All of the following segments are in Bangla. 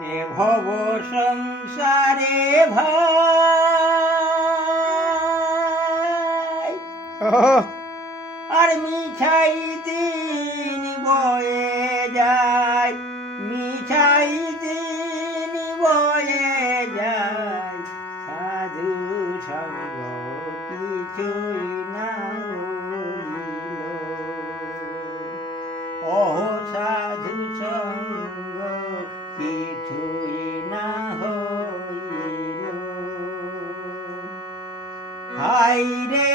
এ ভব সংসারে ভাই। আর মিঠাই দিন বয়ে যায় মিঠাই দিন বয়ে যায়। সাধু সঙ্গ কিছুই হাই রে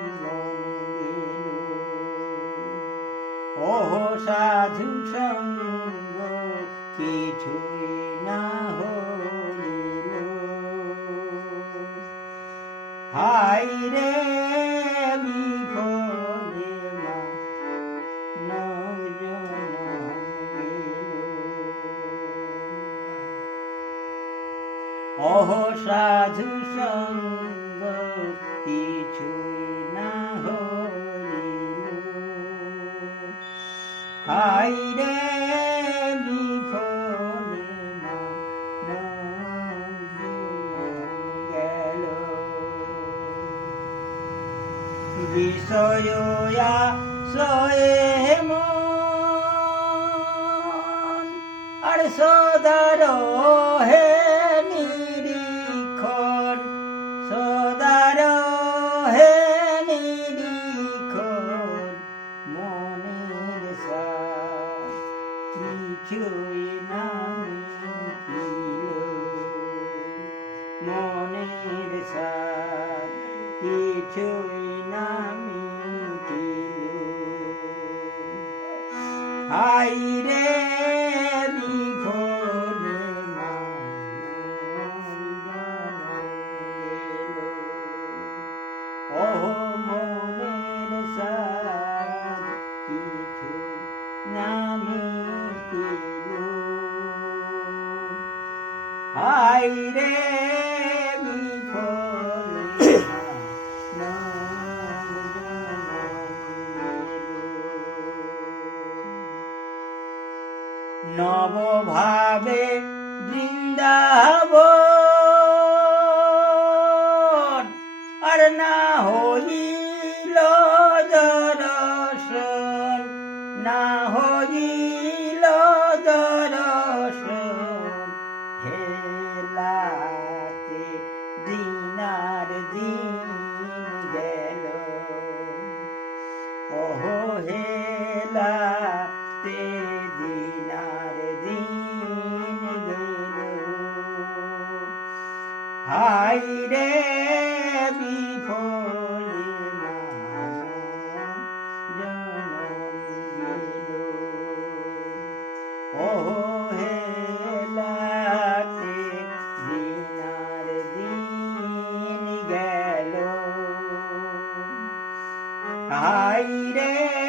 গেল। সাধু সঙ্গ কিছুই হাই রে অহ সাধু সঙ্গ কিছুই না হইল হাই রে বিফলে গেল। বিষয়া সয়ে মন, আর সদার 주인함이 디누 아이레미 고르마 나이다나이레로 오모메르사키 주나미 디누 아이레미 নবভাবে বৃন্দাব আর না হইল দর্শন, না হইল দর্শন। হেলাতে দিনার দিন গেল। ওহ হেলাতে হাই রে। বিফলে ও হেলাতে দিনার দিন গেল। হাই রে